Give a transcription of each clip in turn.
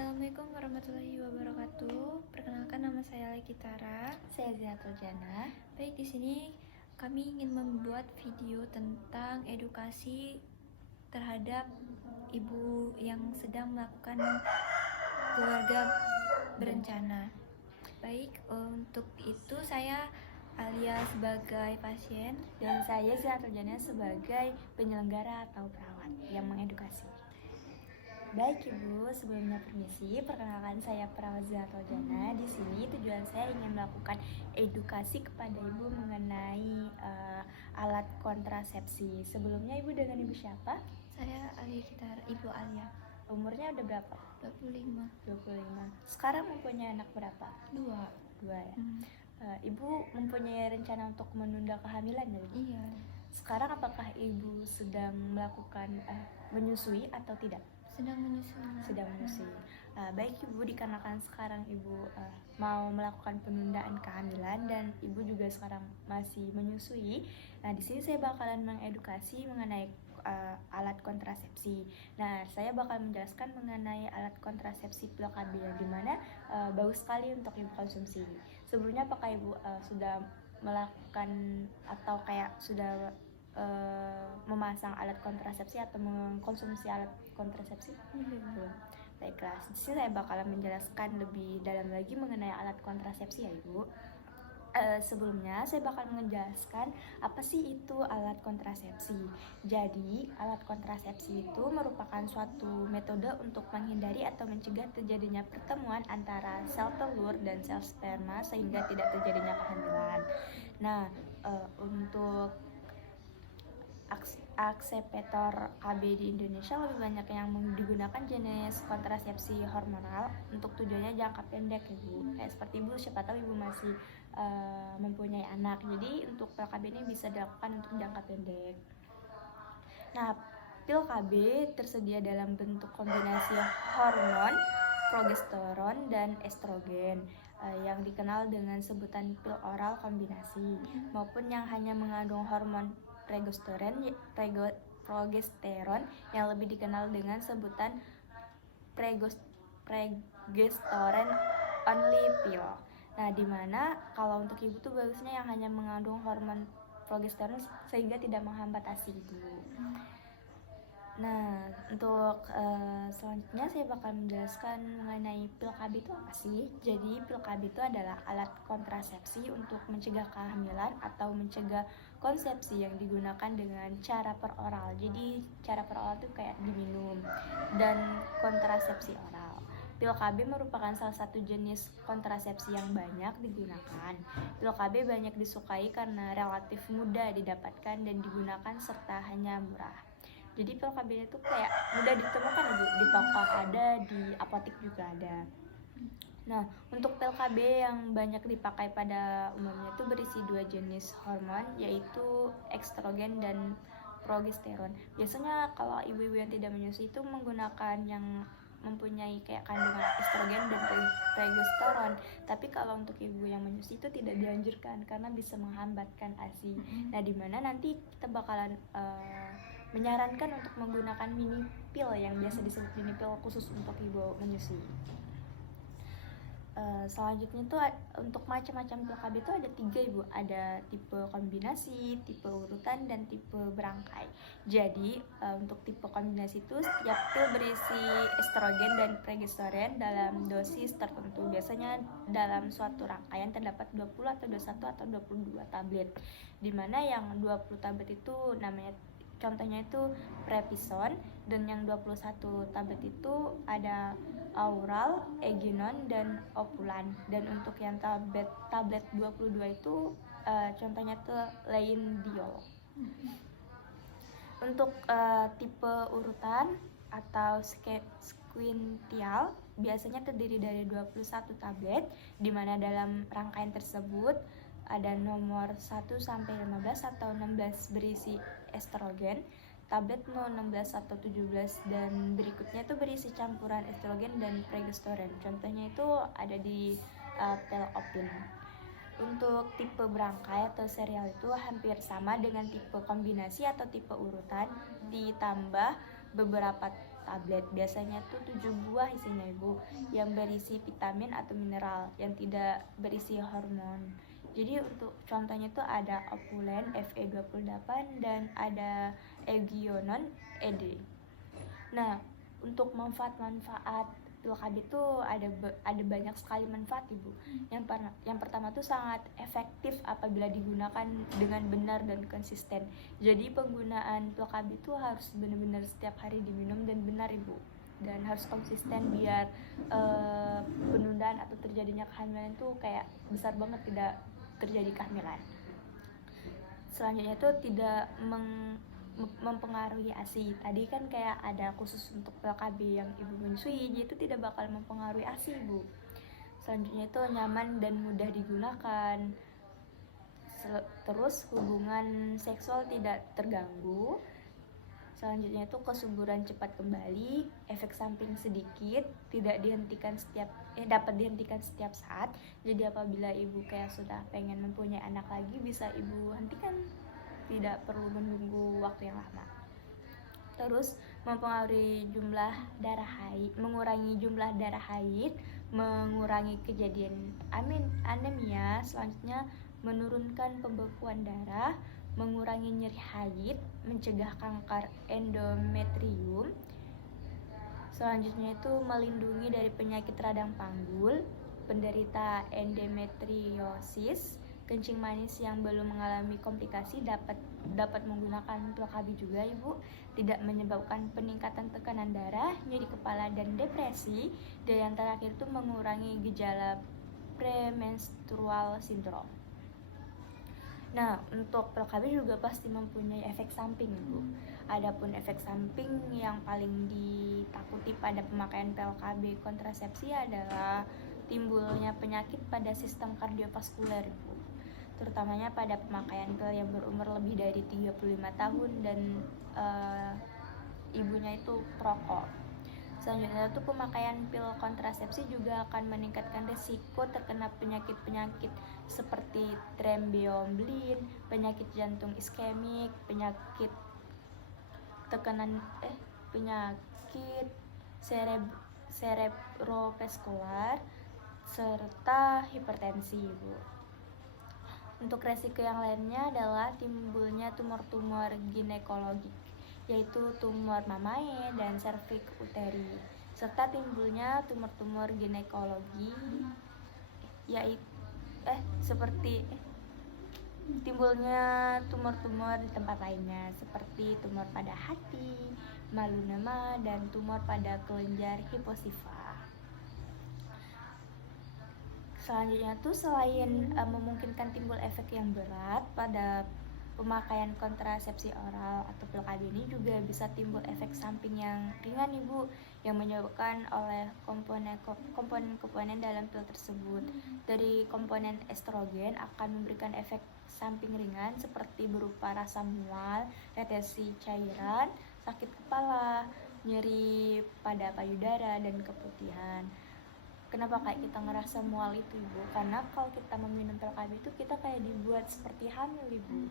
Assalamualaikum warahmatullahi wabarakatuh. Perkenalkan, nama saya Lekitara. Saya Ziatul Jana. Baik, di sini kami ingin membuat video tentang edukasi terhadap ibu yang sedang melakukan keluarga berencana. Baik, untuk itu saya Alia sebagai pasien Dan saya Ziatul Jana sebagai penyelenggara atau perawat yang mengedukasi. Baik Ibu, sebelumnya permisi, perkenalkan saya perawat Ziatul Jana. Di sini tujuan saya ingin melakukan edukasi kepada Ibu mengenai alat kontrasepsi. Sebelumnya Ibu dengan Ibu siapa? Saya Alia Kitara, Ibu Alia. Umurnya udah berapa? 25. Sekarang mempunyai anak berapa? 2 ya. Ibu mempunyai rencana untuk menunda kehamilan ya Ibu? Iya. Sekarang apakah Ibu sedang melakukan menyusui atau tidak? Sedang menyusui. Baik Ibu, dikarenakan sekarang Ibu mau melakukan penundaan kehamilan dan Ibu juga sekarang masih menyusui. Nah, di sini saya bakalan mengedukasi mengenai alat kontrasepsi. Nah, saya bakal menjelaskan mengenai alat kontrasepsi pil KB yang dimana bagus sekali untuk Ibu konsumsi. Sebelumnya apakah Ibu sudah melakukan atau kayak sudah memasang alat kontrasepsi atau mengkonsumsi alat kontrasepsi? Belum. Baiklah, di sini saya bakalan menjelaskan lebih dalam lagi mengenai alat kontrasepsi ya Ibu. Sebelumnya saya bakal menjelaskan apa sih itu alat kontrasepsi. Jadi, alat kontrasepsi itu merupakan suatu metode untuk menghindari atau mencegah terjadinya pertemuan antara sel telur dan sel sperma sehingga tidak terjadinya kehamilan. Nah, untuk akseptor KB di Indonesia lebih banyak yang digunakan jenis kontrasepsi hormonal untuk tujuannya jangka pendek Ibu. Kayak seperti Ibu, siapa tahu Ibu masih mempunyai anak, jadi untuk pil KB ini bisa dilakukan untuk jangka pendek. Nah, pil KB tersedia dalam bentuk kombinasi hormon progesteron dan estrogen yang dikenal dengan sebutan pil oral kombinasi, maupun yang hanya mengandung hormon progesteron yang lebih dikenal dengan sebutan progesteron only pill. Nah, dimana kalau untuk Ibu tuh bagusnya yang hanya mengandung hormon progesteron sehingga tidak menghambat ASI Ibu. Nah, untuk selanjutnya saya bakal menjelaskan mengenai pil KB itu apa sih. Jadi pil KB itu adalah alat kontrasepsi untuk mencegah kehamilan atau mencegah konsepsi yang digunakan dengan cara peroral. Jadi cara peroral itu kayak diminum, dan kontrasepsi oral. Pil KB merupakan salah satu jenis kontrasepsi yang banyak digunakan. Pil KB banyak disukai karena relatif mudah didapatkan dan digunakan serta hanya murah. Jadi pil KB itu kayak mudah ditemukan Ibu, di toko ada, di apotek juga ada. Nah, untuk pil KB yang banyak dipakai pada umumnya itu berisi 2 jenis hormon, yaitu estrogen dan progesteron. Biasanya kalau ibu-ibu yang tidak menyusui itu menggunakan yang mempunyai kayak kandungan estrogen dan progesteron. Tapi kalau untuk ibu yang menyusui itu tidak dianjurkan karena bisa menghambatkan ASI. Nah, dimana nanti kita bakalan menyarankan untuk menggunakan mini pill yang biasa disebut mini pill khusus untuk ibu menyusui. Selanjutnya itu untuk macam-macam pil KB itu ada 3 Ibu. Ada tipe kombinasi, tipe urutan, dan tipe berangkai. Jadi untuk tipe kombinasi itu setiap pil berisi estrogen dan progesteron dalam dosis tertentu. Biasanya dalam suatu rangkaian terdapat 20 atau 21 atau 22 tablet. Dimana yang 20 tablet itu namanya, contohnya itu Prepison, dan yang 21 tablet itu ada Aural, Eginon, dan Opulan. Dan untuk yang tablet 22 itu contohnya itu Leindiol. Untuk tipe urutan atau sequential biasanya terdiri dari 21 tablet, di mana dalam rangkaian tersebut ada nomor 1 sampai 15 atau 16 berisi estrogen, tablet 0, 16 atau 17, dan berikutnya itu berisi campuran estrogen dan progesteron. Contohnya itu ada di Pelopin. Untuk tipe berangkai atau serial itu hampir sama dengan tipe kombinasi atau tipe urutan, ditambah beberapa tablet. Biasanya tuh 7 buah isinya ibu, yang berisi vitamin atau mineral, yang tidak berisi hormon. Jadi untuk contohnya tuh ada Opulen Fe28 dan ada Eugionon ED. Nah, untuk manfaat-manfaat pil KB itu ada banyak sekali manfaat ibu. Yang pertama tuh sangat efektif apabila digunakan dengan benar dan konsisten. Jadi penggunaan pil KB itu harus benar-benar setiap hari diminum dan benar ibu, dan harus konsisten biar penundaan atau terjadinya kehamilan itu kayak besar banget tidak terjadi kehamilan. Selanjutnya itu tidak mempengaruhi ASI. Tadi kan kayak ada khusus untuk pil KB yang ibu menyusui, jadi itu tidak bakal mempengaruhi ASI ibu. Selanjutnya itu nyaman dan mudah digunakan. Terus hubungan seksual tidak terganggu. Selanjutnya itu kesuburan cepat kembali, efek samping sedikit, tidak dihentikan dapat dihentikan setiap saat. Jadi apabila ibu kayak sudah pengen mempunyai anak lagi, bisa ibu hentikan, tidak perlu menunggu waktu yang lama. Terus mempengaruhi jumlah darah haid, mengurangi jumlah darah haid, mengurangi kejadian anemia. Selanjutnya menurunkan pembekuan darah, mengurangi nyeri haid, mencegah kanker endometrium. Selanjutnya itu melindungi dari penyakit radang panggul, penderita endometriosis, kencing manis yang belum mengalami komplikasi dapat menggunakan pil KB juga ibu. Tidak menyebabkan peningkatan tekanan darah, nyeri kepala dan depresi. Dan yang terakhir itu mengurangi gejala premenstrual syndrome. Nah, untuk pil KB juga pasti mempunyai efek samping ibu. Adapun efek samping yang paling ditakuti pada pemakaian pil KB kontrasepsi adalah timbulnya penyakit pada sistem kardiovaskuler ibu, terutamanya pada pemakaian pil yang berumur lebih dari 35 tahun dan ibunya itu perokok. Selanjutnya itu pemakaian pil kontrasepsi juga akan meningkatkan risiko terkena penyakit-penyakit seperti thromboemboli, penyakit jantung iskemik, penyakit cerebrovaskular serta hipertensi ibu. Untuk resiko yang lainnya adalah timbulnya tumor-tumor ginekologik, yaitu tumor mamae dan serviks uteri, serta timbulnya tumor-tumor ginekologi seperti timbulnya tumor-tumor di tempat lainnya seperti tumor pada hati, melanoma, dan tumor pada kelenjar hiposifa. Selanjutnya tuh selain memungkinkan timbul efek yang berat pada pemakaian kontrasepsi oral atau pil KB ini, juga bisa timbul efek samping yang ringan ibu, yang menyebabkan oleh komponen dalam pil tersebut. Dari komponen estrogen akan memberikan efek samping ringan seperti berupa rasa mual, retensi cairan, sakit kepala, nyeri pada payudara, dan keputihan. Kenapa kayak kita ngerasa mual itu ibu? Karena kalau kita meminum pil KB itu kita kayak dibuat seperti hamil ibu.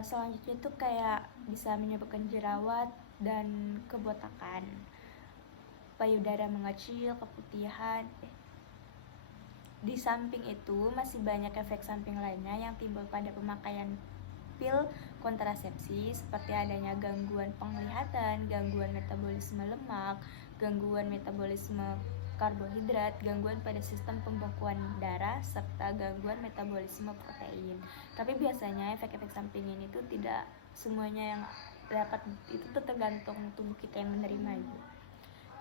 Selanjutnya itu kayak bisa menyebabkan jerawat dan kebotakan, payudara mengecil, keputihan. Di samping itu masih banyak efek samping lainnya yang timbul pada pemakaian pil kontrasepsi, seperti adanya gangguan penglihatan, gangguan metabolisme lemak, gangguan metabolisme karbohidrat, gangguan pada sistem pembekuan darah, serta gangguan metabolisme protein. Tapi biasanya efek-efek samping ini tuh tidak semuanya yang dapat, itu tuh tergantung tubuh kita yang menerima ibu.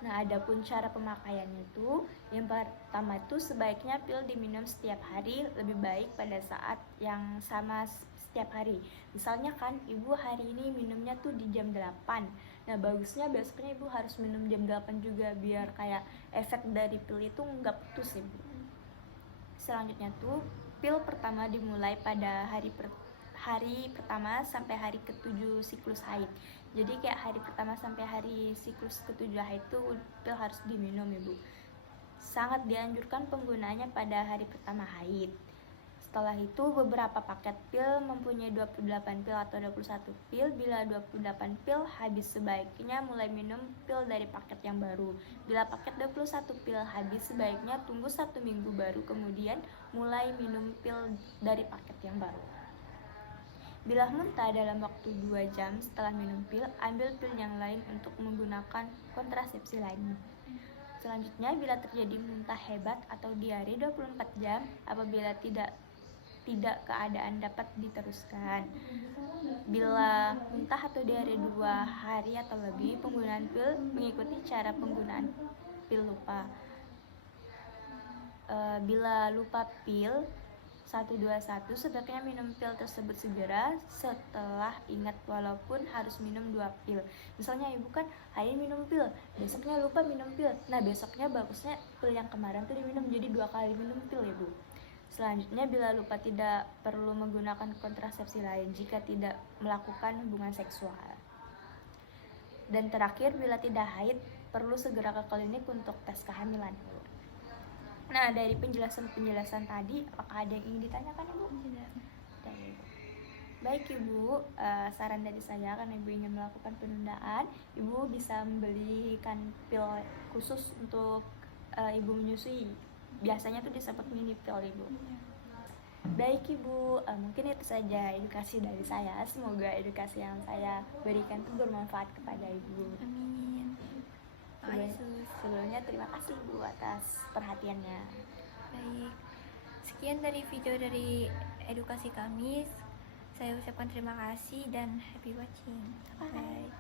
Nah, adapun cara pemakaiannya itu, yang pertama itu sebaiknya pil diminum setiap hari, lebih baik pada saat yang sama setiap hari. Misalnya kan ibu hari ini minumnya tuh di jam 8. Nah, bagusnya besoknya ibu harus minum jam 8 juga, biar kayak efek dari pil itu nggak putus ibu. Selanjutnya tuh pil pertama dimulai pada hari pertama sampai hari ke-7 siklus haid. Jadi kayak hari pertama sampai hari siklus ke-7 haid itu pil harus diminum ibu. Sangat dianjurkan penggunaannya pada hari pertama haid. Setelah itu beberapa paket pil mempunyai 28 pil atau 21 pil. Bila 28 pil habis, sebaiknya mulai minum pil dari paket yang baru. Bila paket 21 pil habis, sebaiknya tunggu 1 minggu baru kemudian mulai minum pil dari paket yang baru. Bila muntah dalam waktu 2 jam setelah minum pil, ambil pil yang lain untuk menggunakan kontrasepsi lainnya. Selanjutnya, bila terjadi muntah hebat atau diare 24 jam, apabila tidak keadaan dapat diteruskan. Bila muntah atau diare 2 hari atau lebih, penggunaan pil mengikuti cara penggunaan pil lupa. Bila lupa pil 121, sebaiknya minum pil tersebut segera setelah ingat, walaupun harus minum 2 pil. Misalnya ibu kan hari ini minum pil, besoknya lupa minum pil. Nah, besoknya bagusnya pil yang kemarin tuh diminum, jadi 2 kali minum pil ya Bu. Selanjutnya, bila lupa, tidak perlu menggunakan kontrasepsi lain jika tidak melakukan hubungan seksual. Dan terakhir, bila tidak haid, perlu segera ke klinik untuk tes kehamilan. Nah, dari penjelasan tadi, apakah ada yang ingin ditanyakan Ibu? Tidak. Baik Ibu, saran dari saya, karena Ibu ingin melakukan penundaan, Ibu bisa membelikan pil khusus untuk Ibu menyusui. Biasanya tuh disebut mini pil Ibu. Baik Ibu, mungkin itu saja edukasi dari saya. Semoga edukasi yang saya berikan itu bermanfaat kepada Ibu. Amin. Sebelumnya terima kasih Ibu atas perhatiannya. Baik, sekian dari video dari edukasi kami. Saya ucapkan terima kasih dan happy watching. Bye.